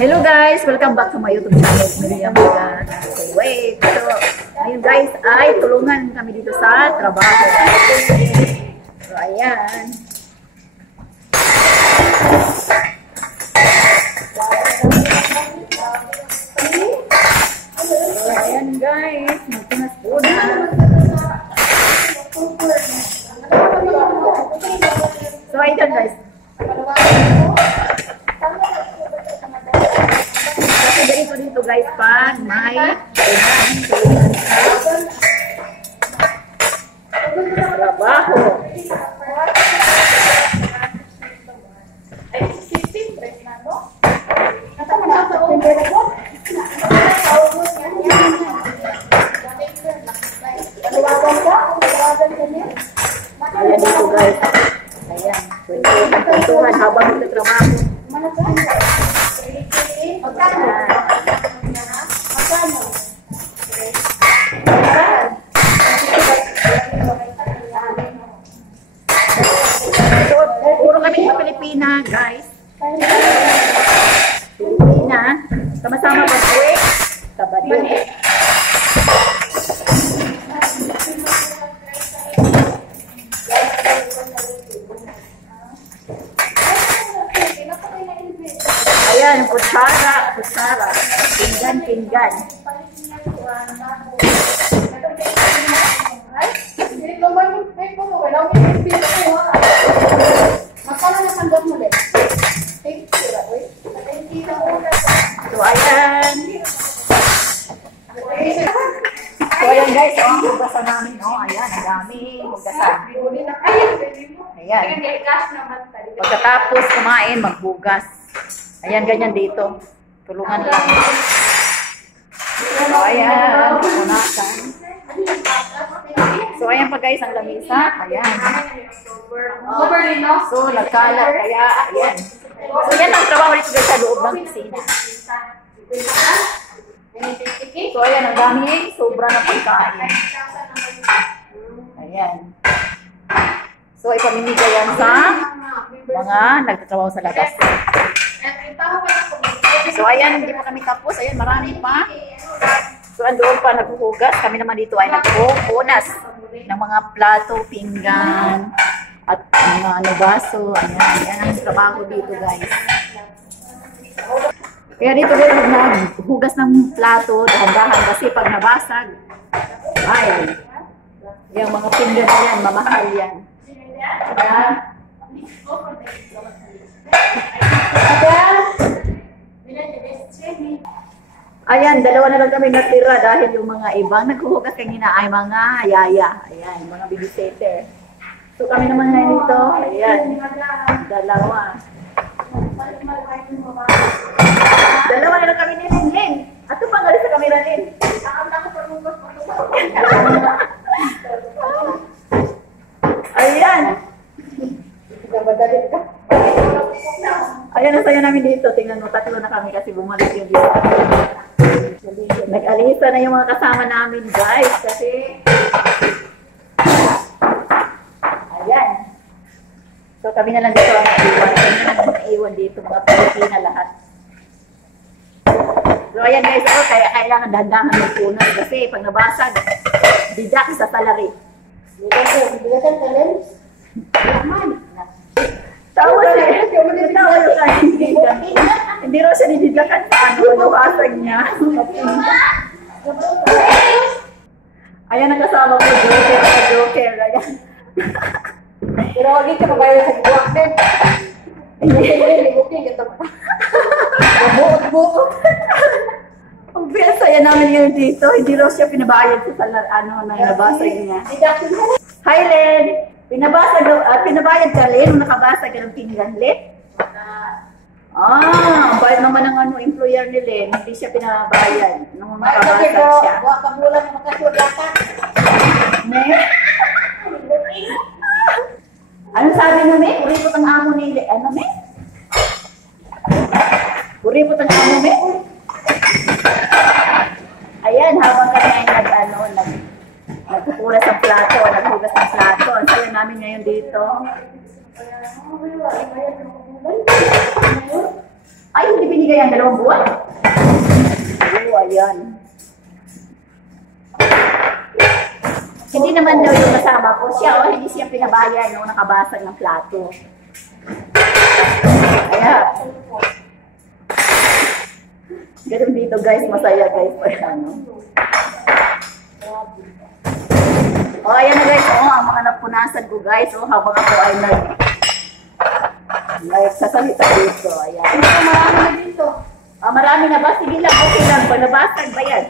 Hello guys! Welcome back to my YouTube channel. Miriam Vlog. So wait, so ngayon guys ay tulungan kami dito sa trabaho. So ayan. So ayan guys, magpunas-punas. So ayan guys. Kasi ganito dito guys pag may trabaho. Ayan dito guys. Ayan. Kwentuhan habang nagtatrabaho. So, puro kami sa Pilipina, guys. Pilipina. Sama-sama pag-uwi. Sabado. Ayan, kutsara, kutsara. Pinggan, pinggan. So, ayan. So, ayan guys, ang hugasan namin, no? Ayan, ang dami hugasan. Ayan. Pagkatapos kumain, maghugas. Ayan, ganyan dito. Tulungan lang. So, ayan. Punasan. So, ayan pa guys, ang lamisa. Ayan. So, nagkalat. Kaya, ayan. So, yan ang trabaho dito guys sa loob ng kusina. So, ayan, ang dami. Sobra na pagkain. Ayan. So, ipamimigay yan sa mga nagtatrabaho sa labas. So, ayan, hindi pa kami tapos. Ayan, marami pa. So, andoon pa naghuhugas. Kami naman dito ay nagpupunas ng mga plato, pinggan, at mga baso. Ayan, yan ang trabaho dito, guys. Kaya dito guys, naghugas ng plato, dahan-dahan kasi pag nabasag, ay, yung mga pinggan na yan, mamahal yan. Ayan. Ayan, dalawa na lang kami natira dahil yung mga ibang naghuhugas kanina ay mga yaya. Ayan, mga babysitter. So kami naman ngayon dito. Ayan, dalawa. Dalawa na lang kami ni Lin. Ato pang alis sa kamera, Lin. Ayan. Ayan, nasaya namin dito. Tingnan mo, tatlo na kami kasi bumalik yung dito. Nag-alisa na yung mga kasama namin, guys. Kasi, ayan. So, kami na lang dito ang naiwan. Kami na lang naiwan dito, mga Pilipina lahat. So, ayan guys, kaya kailangan dahan-dahan magpunan. Kasi, pag nabasag, didak sa salary. Didakan talent? Yaman. Tawa siya. Tawa siya. Hindi raw siya nididakan sa ano. Nabasag niya. Ayan ang kasama ko. Joker. Joker. Ayan. Pero huwag ka mabayo sa buwak din. Buot-buot. Ang saya namin ngayon dito. Hindi raw siya pinabayad sa ano na nabasag niya. Hi, Len. Pinabayad ka, Len? Nakabasag ka ng pinggan, Len? Bayad naman ng ano, employer ni Len. Hindi siya pinabayad. Nung nakabasag siya. Buwak ka bulan na makasulatan. Ne? Ano sabi mo, Me? Kuripot ang amo ni Len. Ano, Me? Kuripot ang amo, Me? Ayan, habang kami ay nagpupunas ng plato, naghugas ng plato. Ang saya namin ngayon dito. Ay, hindi binigay ang 2 buwan. Oo, ayan. Hindi naman daw yung kasama ko. Siya, hindi siya pinabayan nung nakabasag ng plato. Kaya, ganun dito guys, masaya guys. Ano. Oh, ayan na guys, ang mga napunasan ko guys, habang ako ay sasalita dito. Ayan. Marami na dito. Marami na ba? Sige lang, okay lang. Palabasag ba yan?